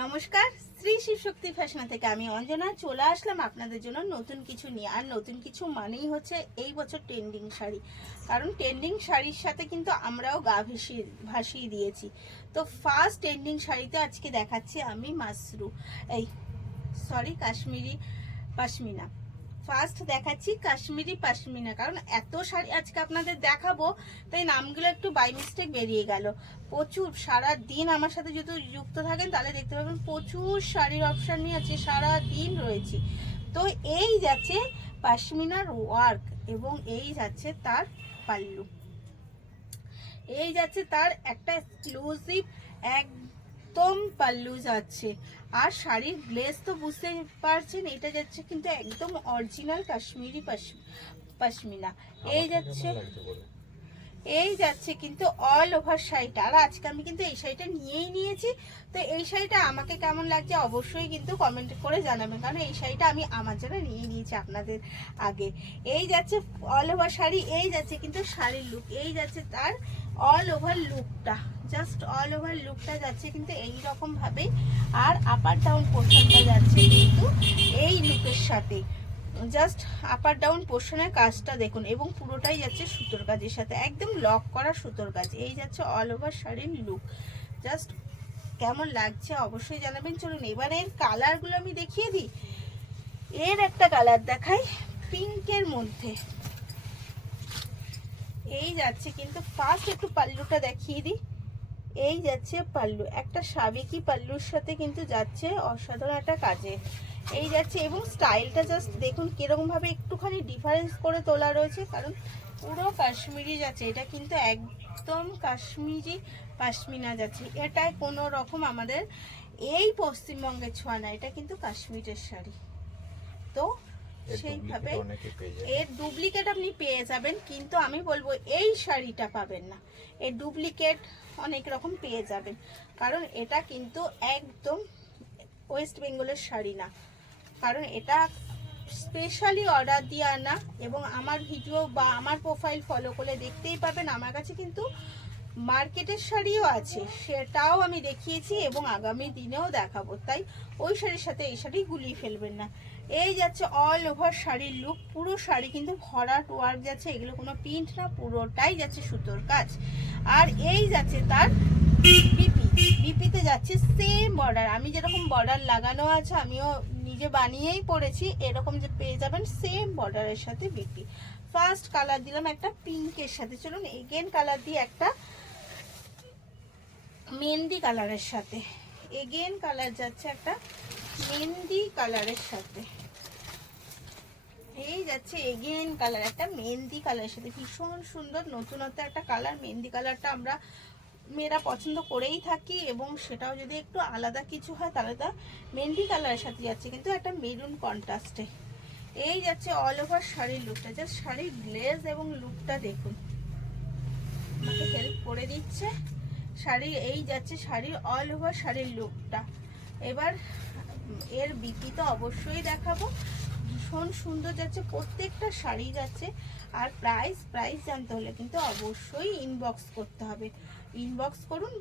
নমস্কার, শ্রী শিবশক্তি ফ্যাশন থেকে আমি অঞ্জনা চলে আসলাম আপনাদের জন্য নতুন কিছু নিয়ে। আর নতুন কিছু মানেই হচ্ছে এই বছর ট্রেন্ডিং শাড়ি, কারণ ট্রেন্ডিং শাড়ির সাথে কিন্তু আমরাও গা ভাসিয়ে দিয়েছি। তো ফার্স্ট ট্রেন্ডিং শাড়িতে আজকে দেখাচ্ছি আমি কাশ্মীরি পশমিনা। ফার্স্ট দেখাচ্ছি কাশ্মীরি পশমিনা, কারণ এত শাড়ি আজকে আপনাদের দেখাবো তাই নামগুলো একটু বাই মিস্টেক বেরিয়ে গেল। প্রচুর সারা দিন আমার সাথে যদি যুক্ত থাকেন তাহলে দেখতে পাবেন প্রচুর শাড়ির অপশান নিয়ে আছে, সারা দিন রয়েছি। তো এই যাচ্ছে পশমিনার ওয়ার্ক এবং এই যাচ্ছে তার পাল্লু, এই যাচ্ছে তার একটা এক্সক্লুসিভ একদম পাল্লু যাচ্ছে। আর শাড়ির গ্লেজ তো বুঝতে পারছেন, এটা যাচ্ছে কিন্তু একদম অরিজিনাল কাশ্মীরি পশমিনা। এই যাচ্ছে কিন্তু অল ওভার শাড়িটা। আর আজকে আমি কিন্তু এই শাড়িটা নিয়েই নিয়েছি। তো এই শাড়িটা আমাকে কেমন লাগছে অবশ্যই কিন্তু কমেন্ট করে জানাবেন, কারণ এই শাড়িটা আমি আমার জন্য নিয়ে নিয়েছি আপনাদের আগে। এই যাচ্ছে অল ওভার শাড়ি, এই যাচ্ছে কিন্তু শাড়ির লুক, এই যাচ্ছে তার অল ওভার লুকটা, জাস্ট অল ওভার লুকটা যাচ্ছে কিন্তু এই রকম ভাবে। আর আপার ডাউন পোর্শনটা যাচ্ছে কিন্তু এই লুকের সাথে, জাস্ট আপার ডাউন পোর্শনের কাজটা দেখুন, এবং পুরোটাই যাচ্ছে সুতোর কাজের সাথে, একদম লক করা সুতোর কাজ। এই যাচ্ছে অল ওভার শাড়ির লুক, জাস্ট কেমন লাগছে অবশ্যই জানাবেন। চলুন এবার এর কালারগুলো আমি দেখিয়ে দিই। এর একটা কালার দেখাই পিঙ্কের মধ্যে, এই যাচ্ছে কিন্তু ফার্স্ট একটু পাল্লুটা দেখিয়ে দিই। এই যাচ্ছে পাল্লু, একটা সাবেকি পাল্লুর সাথে কিন্তু যাচ্ছে অসাধারণ একটা কাজে, এই যাচ্ছে। এবং স্টাইলটা জাস্ট দেখুন কিরকম ভাবে একটুখানি ডিফারেন্স করে তোলা রয়েছে, কারণ পুরো কাশ্মীরি যাচ্ছে, এটা কিন্তু একদম কাশ্মীরি পশমিনা যাচ্ছে। এটায় কোনো রকম আমাদের এই পশ্চিমবঙ্গের ছোঁয়া না, এটা কিন্তু কাশ্মীরের শাড়ি। তো সেইভাবে এর ডুপ্লিকেট আপনি পেয়ে যাবেন, কিন্তু আমি বলবো এই শাড়িটা পাবেন না। এর ডুপ্লিকেট অনেক রকম পেয়ে যাবেন, কারণ এটা কিন্তু একদম ওয়েস্ট বেঙ্গলের শাড়ি না, কারণ এটা স্পেশালি অর্ডার দিয়ে আনা। এবং আমার ভিডিও বা আমার প্রোফাইল ফলো করলে দেখতেই পাবেন আমার কাছে কিন্তু মার্কেটের শাড়িও আছে, সেটাও আমি দেখিয়েছি এবং আগামী দিনেও দেখাবো। তাই ওই শাড়ির সাথে এই শাড়ি গুলিয়ে ফেলবেন না। এই যাচ্ছে অল ওভার শাড়ির লুক, পুরো শাড়ি কিন্তু ভরাট ওয়ার্ক যাচ্ছে, এগুলো কোনো প্রিন্ট না, পুরোটাই যাচ্ছে সুতোর কাজ। আর এই যাচ্ছে তার বিপিতে যাচ্ছে সেম বর্ডার, আমি যেরকম বর্ডার লাগানো আছে আমিও নিজে বানিয়েই পড়েছি, এরকম যে পেয়ে যাবেন সেম বর্ডারের সাথে বিপি। ফার্স্ট কালার দিলাম একটা পিঙ্কের সাথে, চলুন এগেন কালার দিয়ে একটা মেহেন্দি কালারের সাথে, এগেন কালার যাচ্ছে একটা মেহেন্দি কালারের সাথে, এই যাচ্ছে এগেন কালার একটা মেহেন্দি কালারের সাথে। ভীষণ সুন্দর নতুনত্ব একটা কালার, মেহেন্দি কালারটা আমরা মেয়েরা পছন্দ করেই থাকি, এবং সেটাও যদি একটু আলাদা কিছু হয় তাহলে তা মেহেন্দি কালারের সাথে যাচ্ছে কিন্তু একটা মেরুন কন্ট্রাস্টে। এই যাচ্ছে অল ওভার শাড়ির লুকটা, জাস্ট শাড়ির গ্লেজ এবং লুকটা দেখুন, আমাকে হেল্প করে দিচ্ছে শাড়ি। এই যাচ্ছে শাড়ির অল ওভার শাড়ির লুকটা। এবার এর বিপি তো অবশ্যই দেখাবো, ভীষণ সুন্দর যাচ্ছে প্রত্যেকটা শাড়ি যাচ্ছে। আর প্রাইস জানতে হলে কিন্তু অবশ্যই ইনবক্স করতে হবে, ইনবক্স করুন।